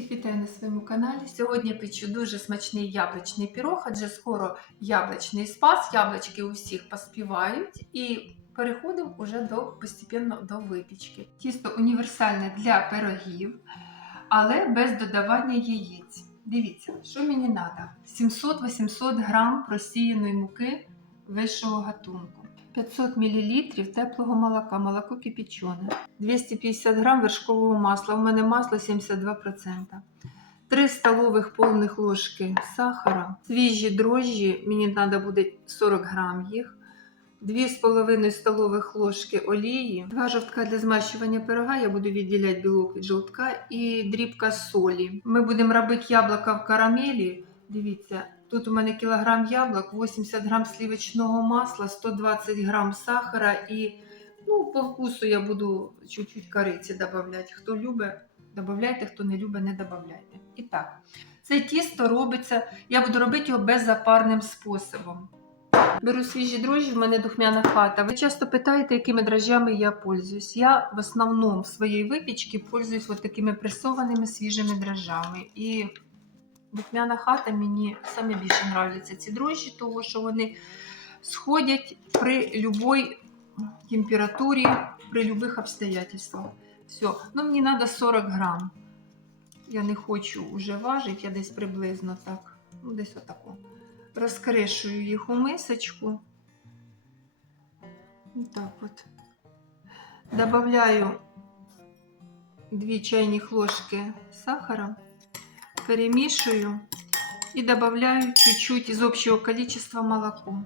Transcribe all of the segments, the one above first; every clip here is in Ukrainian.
Всіх вітаю на своєму каналі. Сьогодні печу дуже смачний яблучний пірог, адже скоро яблучний спас, яблучки у всіх поспівають і переходимо уже до постепенно до випічки. Тісто універсальне для пирогів, але без додавання яєць. Дивіться, що мені треба: 700-800 грам просіяної муки вищого гатунку. 500 мл теплого молока, молоко кипячене, 250 грам вершкового масла. У мене масло 72%. 3 столових повних ложки сахара, свіжі дрожжі, мені треба буде 40 грам їх, 2,5 столових ложки олії, 2 жовтка для змащування пирога, я буду відділяти білок від жовтка і дрібка солі. Ми будемо робити яблука в карамелі. Дивіться, тут у мене кілограм яблук, 80 грам сливочного масла, 120 грам сахара і ну, по вкусу я буду чуть-чуть кориці додавати. Хто любить, додавайте, хто не любить, не додавайте. І так, це тісто робиться, я буду робити його беззапарним способом. Беру свіжі дрожжі, в мене духмяна хата. Ви часто питаєте, якими дрожжами я пользуюсь. Я в основному в своїй випічці пользуюсь вот такими пресованими свіжими дрожжами. І духмяна хата мені саме більше нравляться ці дрожжі, тому що вони сходять при будь-якій температурі, при будь-яких обстоятельствах. Все. Ну, мені треба 40 грам. Я не хочу вже важити, я десь приблизно так. Ну, десь отако. Розкришую їх у мисочку. Так от. Добавляю 2 чайних ложки сахара, перемішую і добавляю чуть-чуть из общего количества молоко.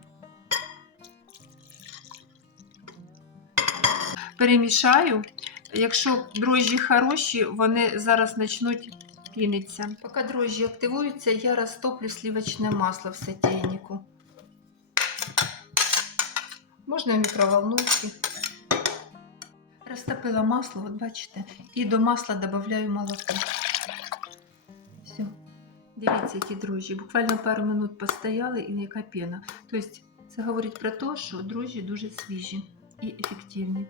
Перемішаю. Якщо дрожжі хороші, вони зараз почнуть піниться. Поки дрожжі активуються, я розтоплю сливочне масло в сотейнику. Можна в мікроволновці. Розтопила масло, от бачите, і до масла додаю молоко. Дивіться, які дрожжі. Буквально пару минут постояли і яка пена. Тобто це говорить про те, що дрожжі дуже свіжі і ефективні.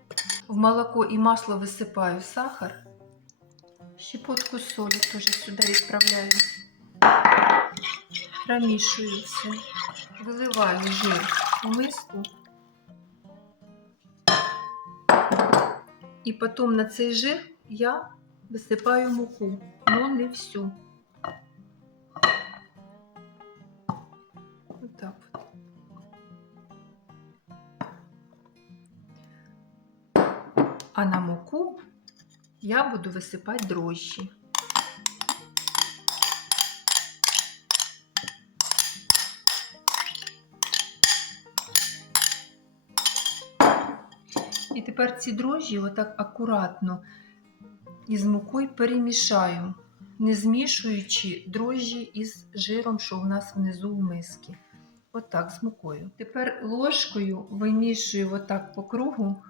В молоко і масло висипаю сахар. Щепотку солі теж сюди відправляю. Промішую все. Виливаю жир у миску. І потім на цей жир я висипаю муку, але не всю. Отак от. А на муку я буду висипати дрожжі. І тепер ці дрожжі отак акуратно із мукою перемішаю, не змішуючи дрожжі із жиром, що у нас внизу в мисці. Отак, з мукою. Тепер ложкою вимішую отак по кругу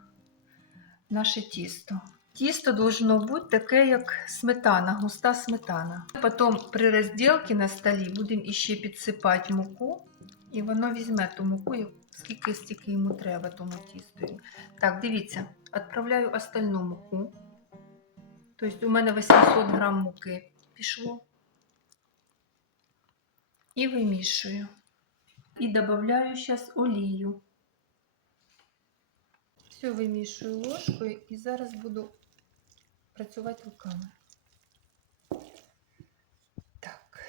наше тісто. Тісто должно бути таке, як сметана, густа сметана. Потім при розділці на столі будемо іще підсипати муку, і воно візьме ту муку, скільки стільки йому треба тому тісту. Так, дивіться, відправляю остальну муку. Тобто у мене 800 грам муки пішло. І вимішую. І додаю зараз олію. Все вимішую ложкою і зараз буду працювати руками. Так.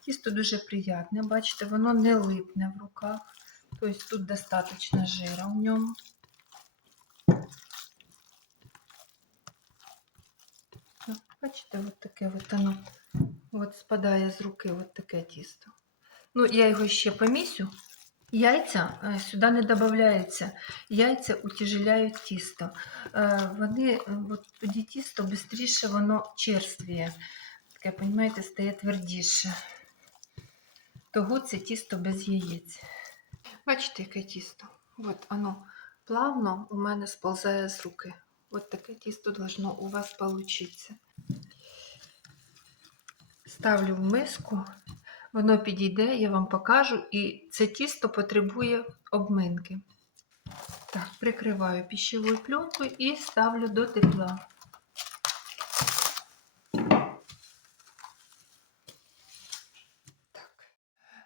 Тісто дуже приємне, бачите, воно не липне в руках. Тобто тут достатньо жира в ньому. Бачите, от таке от воно от спадає з руки от таке тісто. Ну, я його ще помісю. Яйця е, сюди не додаються. Яйця утяжеляють тісто. Е, Вони, е, от тоді тісто швидше воно черствіє. Таке, розумієте, стає твердіше. Того це тісто без яєць. Бачите, яке тісто? От воно плавно у мене сползає з руки. От таке тісто должно у вас получиться ставлю в миску, воно підійде, я вам покажу, і це тісто потребує обминки. Так, прикриваю пищевою пленкою і ставлю до тепла. Так.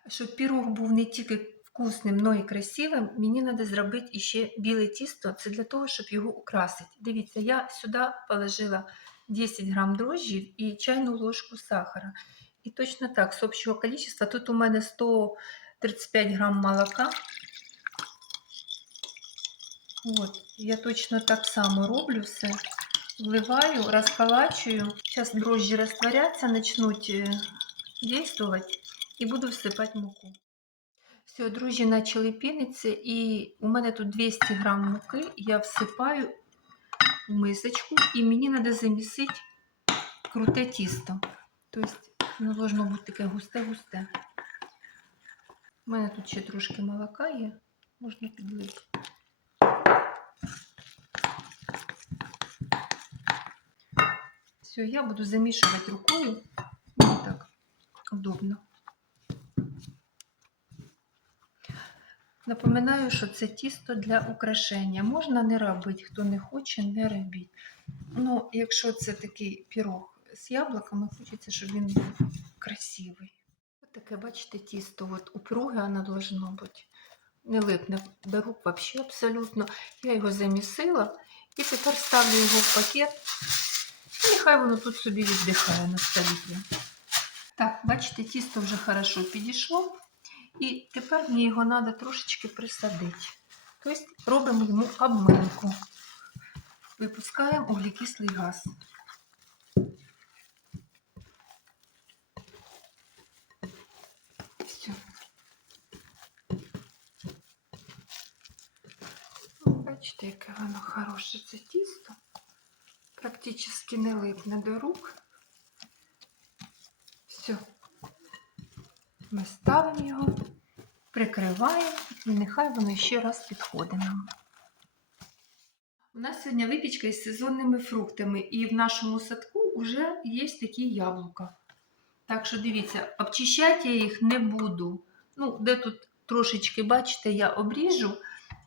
Щоб пірог був не тільки вкусним, але й красивим, мені треба зробити ще біле тісто. Це для того, щоб його украсити. Дивіться, я сюди положила 10 грам дрожжів і чайну ложку сахара. І точно так, з общого количества, тут у мене 135 грам молока. От, я точно так само роблю все. Вливаю, розколачую. Зараз дрожжі розтворяться, почнуть е, действовать і буду всипати муку. Все, дрожжі почали пінитися, і у мене тут 200 грам муки. Я всипаю в мисочку, і мені треба замісити круте тісто. Тобто воно должно бути таке густе-густе. У мене тут ще трошки молока є, можна підлити. Все, я буду замішувати рукою. Мені так удобно. Напоминаю, що це тісто для украшення. Можна не робити, хто не хоче, не робіть. Ну, якщо це такий пірог з яблуками, хочеться, щоб він був красивий. Ось таке, бачите, тісто от упруге воно должно бути. Не липне до рук взагалі абсолютно. Я його замісила і тепер ставлю його в пакет. І нехай воно тут собі віддихає на столі. Так, бачите, тісто вже хорошо підійшло. І тепер мені його треба трошечки присадити. Тобто робимо йому обминку. Випускаємо углекислий газ. Все. Ну, Бачите, яке воно хороше це тісто. Практично не липне до рук. Все. Ми ставимо його, прикриваємо і нехай воно ще раз підходить нам. У нас сьогодні випічка із сезонними фруктами, і в нашому садку вже є такі яблука. Так що дивіться, обчищати я їх не буду. Ну, де тут трошечки, бачите, я обріжу,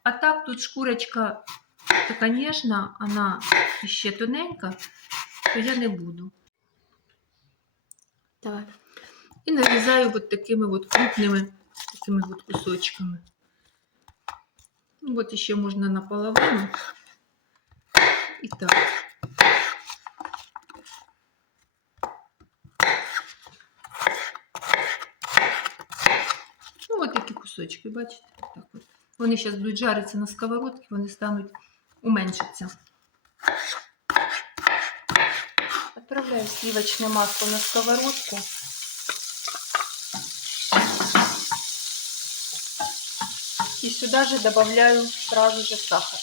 а так тут шкурочка така ніжна, вона ще тоненька, то я не буду. Давай. І нарізаю от такими от крупними такими от кусочками. От ще можна наполовину. І так. Ну, от такі кусочки, бачите? Так от. Вони зараз будуть жаритися на сковородці, вони стануть уменшаться. Отправляю сливочное масло на сковородку. И сюда же добавляю сразу же сахар.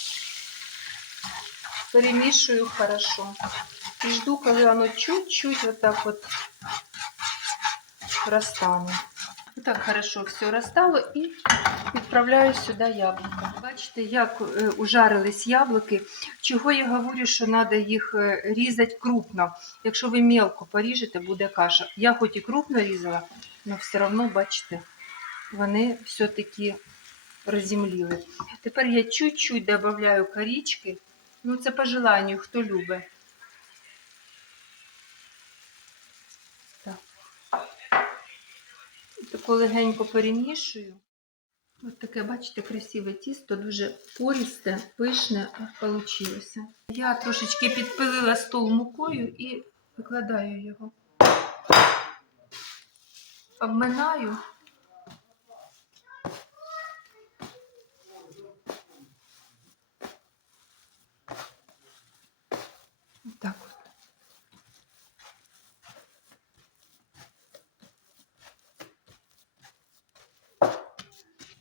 Перемешиваю хорошо. И жду, когда оно чуть-чуть вот так вот розтане. Так хорошо все розстало і відправляю сюди яблука. Бачите, як е, ужарились яблуки. Чого я говорю, що треба їх е, різати крупно. Якщо ви мелко поріжете, буде каша. Я хоч і крупно різала, але все одно, бачите, вони все-таки розімліли. Тепер я чуть-чуть додаю корічки. Ну, це по желанню, хто любить. Так. Тако легенько перемішую. Ось таке, бачите, красиве тісто, дуже пористе, пишне вийшло. Я трошечки підпилила стол мукою і викладаю його. Обминаю. Так от.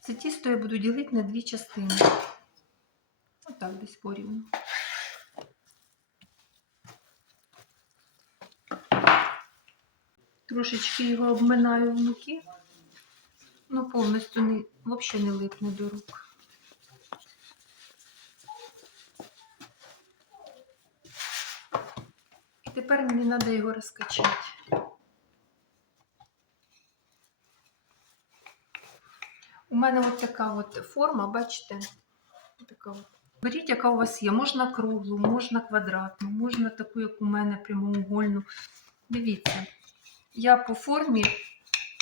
Це тісто я буду ділити на дві частини. Отак десь порівну. Трошечки його обминаю в муки. Ну, повністю не, взагалі не липне до рук. І тепер мені треба його розкачати. У мене от така от форма, бачите? Така от. Беріть, яка у вас є. Можна круглу, можна квадратну, можна таку, як у мене, прямоугольну. Дивіться, я по формі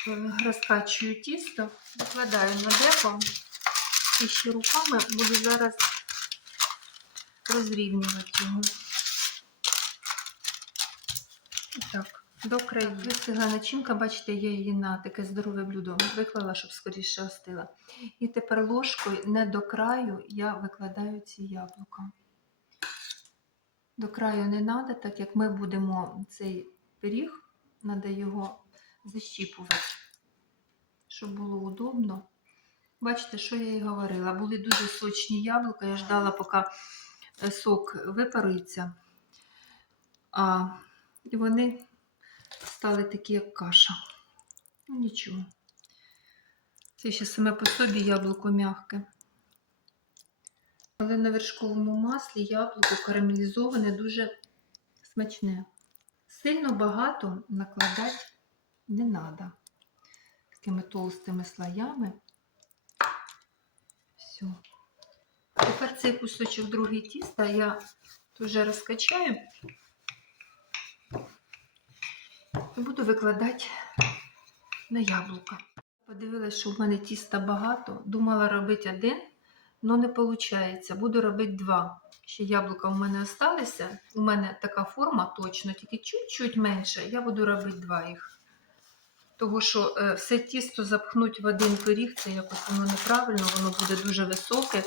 е, розкачую тісто, викладаю на деко і ще руками буду зараз розрівнювати його. Так, до краю. Вистигла начинка, бачите, я її на таке здорове блюдо виклала, щоб скоріше остила. І тепер ложкою не до краю я викладаю ці яблука. До краю не треба, так як ми будемо цей пиріг, треба його защіпувати, щоб було удобно. Бачите, що я і говорила. Були дуже сочні яблука, я ждала, поки е, сок випарується. А, і вони стали такі, як каша. Ну, нічого. Це ще саме по собі яблуко м'яке. Але на вершковому маслі яблуко карамелізоване дуже смачне. Сильно багато накладати не треба. Такими толстими слоями. Все. Тепер цей кусочок другий тіста я теж розкачаю і буду викладати на яблука. Подивилась, що в мене тіста багато. Думала робити один, але не виходить. Буду робити два. Ще яблука в мене залишилися. У мене така форма точно, тільки чуть-чуть менше. Я буду робити два їх. Того, що е, все тісто запхнуть в один пиріг, це якось воно неправильно, воно буде дуже високе,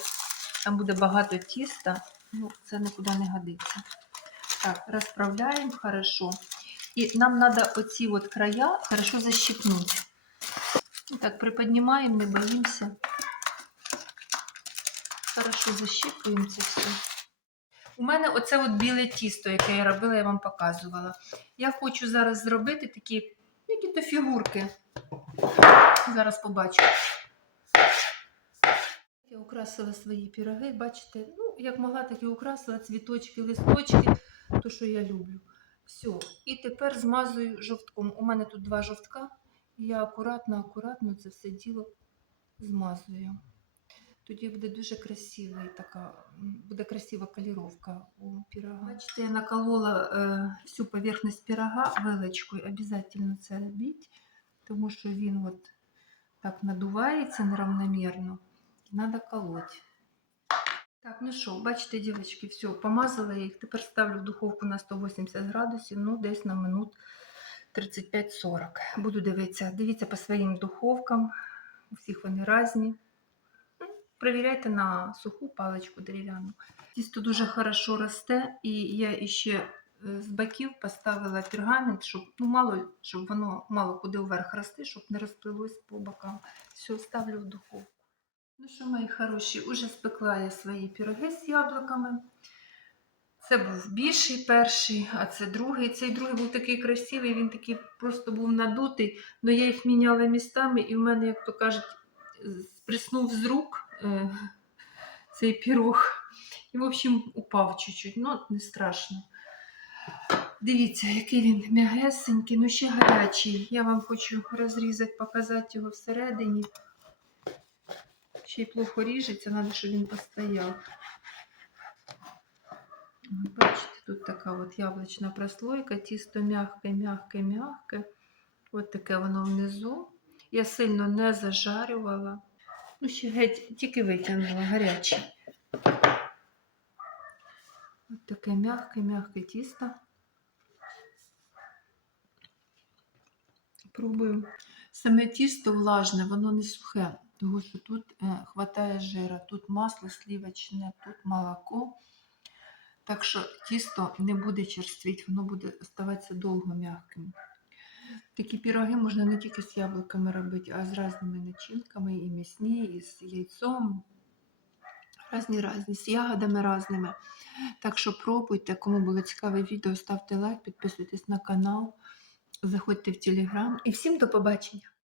там буде багато тіста, ну, це нікуди не годиться. Так, розправляємо хорошо. І нам треба оці от края хорошо защипнути. Так, приподнимаем, не боимся. Хорошо защіпуємо це все. У мене оце от біле тісто, яке я робила, я вам показувала. Я хочу зараз зробити такі, які-то фігурки. Зараз побачу. Я украсила свої піроги, бачите, ну, як могла, так і украсила цвіточки, листочки, то, що я люблю. Все. І тепер змазую жовтком. У мене тут два жовтка. Я акуратно, акуратно це все діло змазую. Тоді буде дуже красива така, буде красива каліровка у пірога. Бачите, я наколола е, всю поверхність пірога вилочкою. Обязательно це робіть, тому що він от так надувається неравномірно. Треба колоть. Так, ну що, бачите, дівчатки, все, помазала їх. Тепер ставлю в духовку на 180 градусів, ну, десь на минут 35-40. Буду дивитися. Дивіться по своїм духовкам. У всіх вони різні. Ну, Перевіряйте на суху паличку дерев'яну. Тісто дуже хорошо росте, і я ще е, з боків поставила пергамент, щоб ну мало, щоб воно мало куди вверх рости, щоб не розплилось по бокам. Все, ставлю в духовку. Ну що, мої хороші, уже спекла я свої піроги з яблуками. Це був більший перший, а це другий. Цей другий був такий красивий, він такий просто був надутий, але я їх міняла містами, і в мене, як то кажуть, сприснув з рук е, цей пірог. І, в общем, упав чуть-чуть, ну, не страшно. Дивіться, який він м'ягесенький, ну ще гарячий. Я вам хочу розрізати, показати його всередині. Ще й плохо ріжеться, треба, щоб він постояв. Бачите, тут така от яблучна прослойка, тісто м'яке, м'яке, м'яке. От таке воно внизу. Я сильно не зажарювала. Ну, ще геть тільки витягнула гаряче. От таке м'яке, м'яке тісто. Пробую. Саме тісто влажне, воно не сухе, тому що тут е, хватає жира, тут масло сливочне, тут молоко. Так що тісто не буде черствіть, воно буде оставатися довго м'яким. Такі піроги можна не тільки з яблуками робити, а з різними начинками, і м'ясні, і з яйцом. Різні різні, з ягодами різними. Так що пробуйте, кому було цікаве відео, ставте лайк, підписуйтесь на канал, заходьте в телеграм. І всім до побачення!